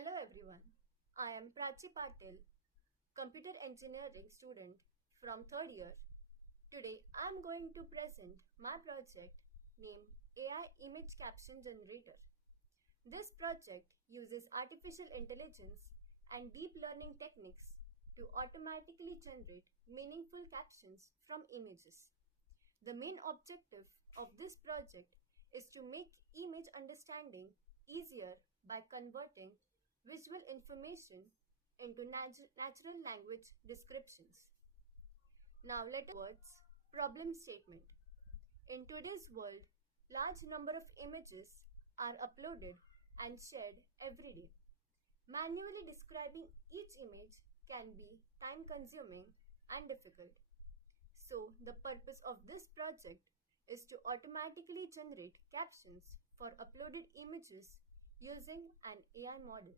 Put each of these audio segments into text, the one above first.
Hello everyone, I am Prachi Patil, computer engineering student from third year. Today I am going to present my project named AI Image Caption Generator. This project uses artificial intelligence and deep learning techniques to automatically generate meaningful captions from images. The main objective of this project is to make image understanding easier by converting visual information into natural language descriptions. Now let us towards problem statement. In today's world, large number of images are uploaded and shared every day. Manually describing each image can be time-consuming and difficult. So, the purpose of this project is to automatically generate captions for uploaded images using an AI model.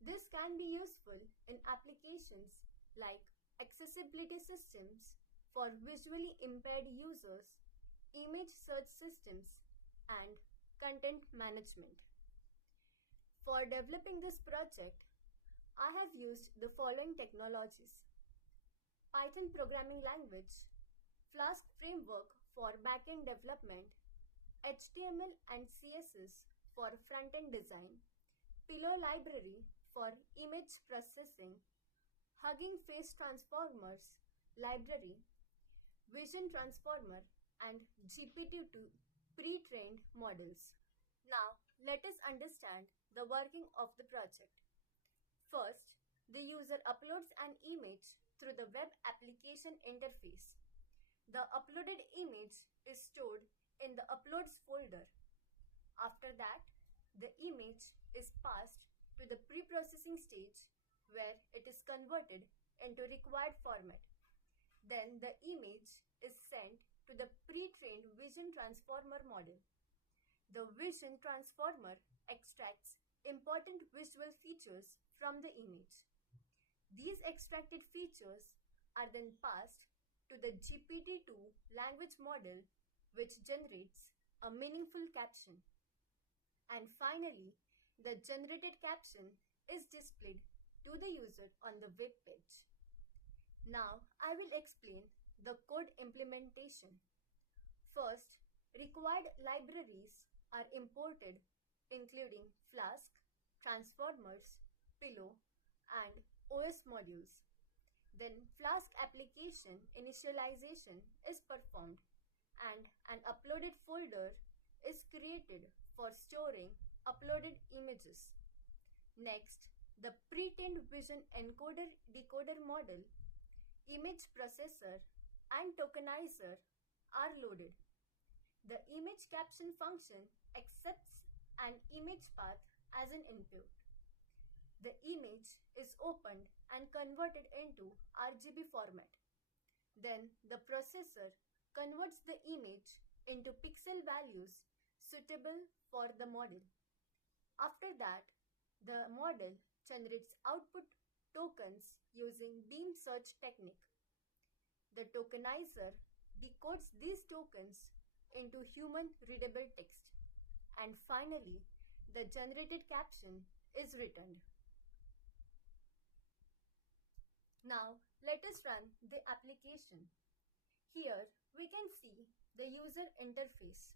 This can be useful in applications like accessibility systems for visually impaired users, image search systems, and content management. For developing this project, I have used the following technologies: Python programming language, Flask framework for backend development, HTML and CSS for front-end design, Pillow library for image processing, Hugging Face Transformers library, Vision Transformer, and GPT-2 pre-trained models. Now, let us understand the working of the project. First, the user uploads an image through the web application interface. The uploaded image is stored in the Uploads folder. After that, the image is passed to the pre-processing stage where it is converted into required format. Then the image is sent to the pre-trained Vision Transformer model. The Vision Transformer extracts important visual features from the image. These extracted features are then passed to the GPT-2 language model, which generates a meaningful caption. And finally, the generated caption is displayed to the user on the web page. Now, I will explain the code implementation. First, required libraries are imported, including Flask, Transformers, Pillow, and OS modules. Then Flask application initialization is performed and an uploaded folder is created for storing uploaded images. Next, the pre-trained vision encoder-decoder model, image processor, and tokenizer are loaded. The image caption function accepts an image path as an input. The image is opened and converted into RGB format. Then the processor converts the image into pixel values suitable for the model. After that, the model generates output tokens using beam search technique. The tokenizer decodes these tokens into human-readable text. And finally, the generated caption is returned. Now, let us run the application. Here, we can see the user interface.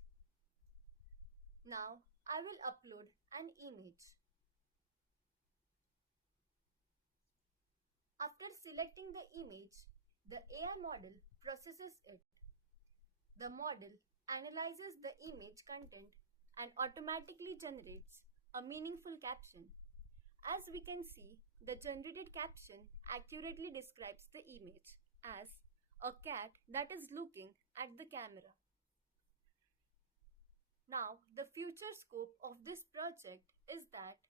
Now, I will upload an image. After selecting the image, the AI model processes it. The model analyzes the image content and automatically generates a meaningful caption. As we can see, the generated caption accurately describes the image as a cat that is looking at the camera. Now, the future scope of this project is that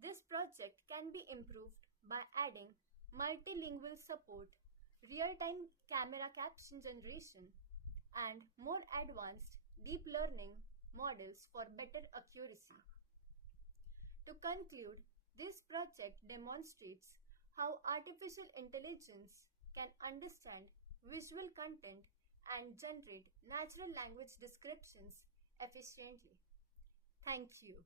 this project can be improved by adding multilingual support, real-time camera caption generation, and more advanced deep learning models for better accuracy. To conclude, this project demonstrates how artificial intelligence can understand visual content and generate natural language descriptions efficiently. Thank you.